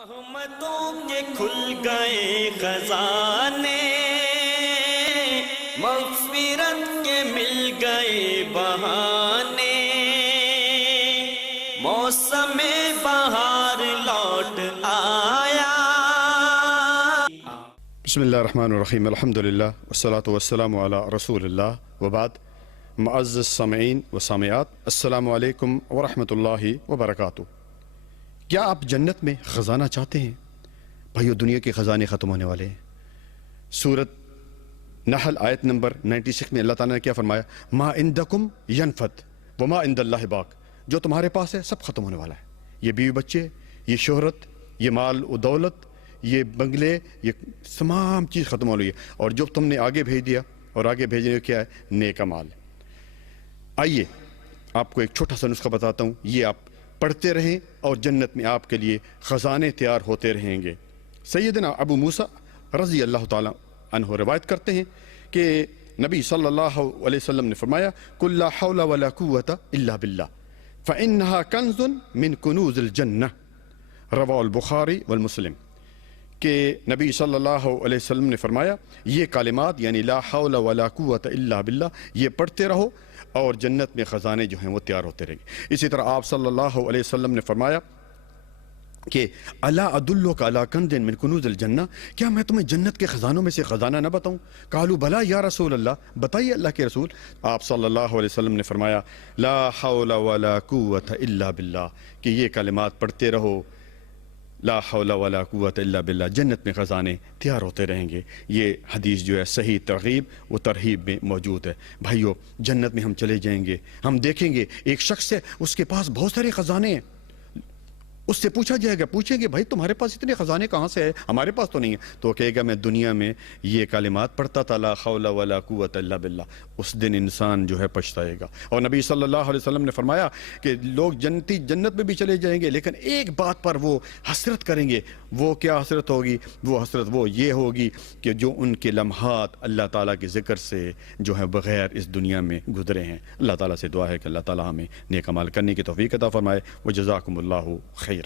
رحمتوں کے کھل گئے خزانے، مغفرت کے مل گئے بہانے، موسم بہار لوٹ آیا۔ بسم اللہ الرحمن الرحیم، الحمدللہ والصلاة والسلام علی رسول اللہ وبعد۔ معزز سامعین و سامعات، السلام علیکم ورحمۃ اللہ وبرکاتہ۔ کیا آپ جنت میں خزانہ چاہتے ہیں؟ بھائیو، دنیا کے خزانے ختم ہونے والے ہیں۔ سورت نحل آیت نمبر 96 میں اللہ تعالیٰ نے کیا فرمایا؟ ما عندکم ینفد وما عند اللہ باق۔ جو تمہارے پاس ہے سب ختم ہونے والا ہے۔ یہ بیوی بچے، یہ شہرت، یہ مال و دولت، یہ بنگلے، یہ تمام چیز ختم ہو رہی ہے، اور جو تم نے آگے بھیج دیا، اور آگے بھیجنے کا کیا ہے؟ نیک اعمال۔ آئیے آپ کو ایک چھوٹا سا نسخہ بتاتا ہوں، یہ آپ پڑھتے رہیں اور جنت میں آپ کے لیے خزانے تیار ہوتے رہیں گے۔ سیدنا ابو موسیٰ رضی اللہ تعالیٰ عنہ روایت کرتے ہیں کہ نبی صلی اللہ علیہ وسلم نے فرمایا، قُل لا حول ولا قوة الا باللہ فإنها کنز من کنوز الجنہ، رواہ البخاری والمسلم۔ کہ نبی صلی اللہ علیہ وسلم نے فرمایا یہ کلمات یعنی لا حول ولا قوة الا باللہ یہ پڑھتے رہو اور جنت میں خزانے جو ہیں وہ تیار ہوتے رہیں گے۔ اسی طرح آپ صلی اللہ علیہ وسلم نے فرمایا کہ الا ادلک علی کنز من کنوز الجنہ، کیا میں تمہیں جنت کے خزانوں میں سے خزانہ نہ بتاؤں؟ قالوا بلا یا رسول اللہ، بتائیے اللہ کے رسول۔ آپ صلی اللہ علیہ وسلم نے فرمایا لا حول ولا قوة الا باللہ، کہ یہ کلمات پڑھتے رہو، لا حول ولا قوة الا باللہ، جنت میں خزانے تیار ہوتے رہیں گے۔ یہ حدیث جو ہے صحیح ترغیب و ترہیب میں موجود ہے۔ بھائیو، جنت میں ہم چلے جائیں گے، ہم دیکھیں گے ایک شخص ہے، اس کے پاس بہت سارے خزانے ہیں۔ اس سے پوچھا جائے گا، پوچھیں گے بھائی تمہارے پاس اتنے خزانے کہاں سے ہے؟ ہمارے پاس تو نہیں ہے۔ تو کہے گا میں دنیا میں یہ کلمات پڑھتا تھا، لا حول ولا قوة الا باللہ۔ اس دن انسان جو ہے پچھتائے گا۔ اور نبی صلی اللہ علیہ وسلم نے فرمایا کہ لوگ جنت میں بھی چلے جائیں گے، لیکن ایک بات پر وہ حسرت کریں گے۔ وہ کیا حسرت ہوگی؟ وہ حسرت وہ یہ ہوگی کہ جو ان کے لمحات اللہ تعالیٰ کے ذکر سے جو ہے بغیر اس دنیا میں گزرے ہیں۔ اللہ تعالیٰ سے دعا ہے کہ اللہ تعالیٰ ہمیں نیک اعمال کرنے کی توفیق عطا فرمائے۔ وجزاکم اللہ خیرا۔